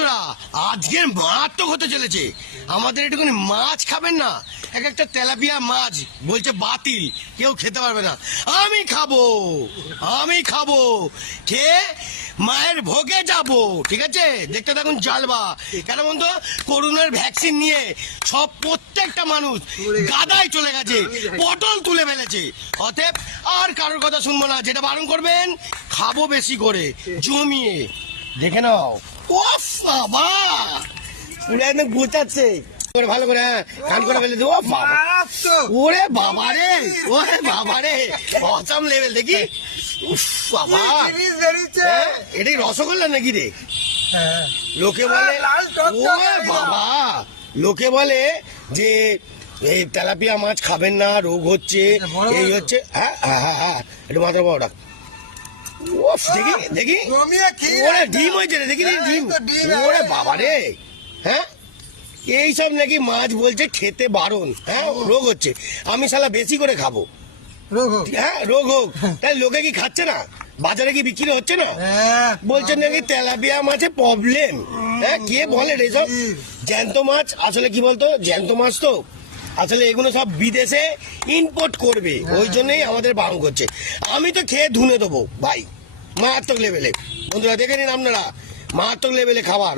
বন্ধুরা, আজকের মারাত্মক হতে চলেছে। আমাদের একটুখানি মাছ খাবেন না? একটা তেলাপিয়া মাছ বলছে বাতিল, কেউ খেতে পারবে না। আমি খাবো খেয়ে মায়ের ভোগে যাব, ঠিক আছে? দেখতে থাকুন জালবা। কেন বন্ধু, করোনার ভ্যাকসিন নিয়ে সব প্রত্যেকটা মানুষ গাদায় চলে গেছে, পটল তুলে ফেলেছে। অতএব আর কারোর কথা শুনবো না, যেটা বারণ করবেন খাবো বেশি করে জমিয়ে। দেখে নাও, ওফ বাবা, পুরো একদম গোচাচ্ছে ভালো করে, হ্যাঁ কান করে ফেলে দেবো। ওরে বাবা রে, ওরে বাবা রে, অসাম লেভেল। দেখি, উফ বাবা, এটাই রসগোল্লা নাকি রে? লোকে বলে, ওরে বাবা, লোকে বলে যে এই তেলাপিয়া মাছ খাবেন না, রোগ হচ্ছে, এই হচ্ছে। হ্যাঁ হ্যাঁ হ্যাঁ হ্যাঁ, একটু মাত্রা বড়টা। দেখি দেখি, ওরে ডিম হয়েছে রে, দেখি ডিম। ওরে বাবা রে, হ্যাঁ এইসব নাকি মাছ বলছে খেতে বারণ, হ্যাঁ রোগ হচ্ছে। আমি শালা বেশি করে খাবো, হ্যাঁ রোগ হোক। তাই লোকে কি খাচ্ছে না? বাজারে কি বিক্রি হচ্ছে না? বলছেন নাকি তেলাপিয়া মাছে প্রবলেম। হ্যাঁ, কে বলে রে সব? জ্যান্ত মাছ আসলে কি বলতো, জ্যান্ত মাছ তো আসলে এগুলো সব বিদেশে ইম্পোর্ট করবে, ওই জন্যই আমাদের বারণ করছে। আমি তো খেয়ে ধুনে দেবো ভাই, মারাত্মক লেভেলে। বন্ধুরা দেখে নিন আপনারা, মারাত্মক লেভেলে খাবার।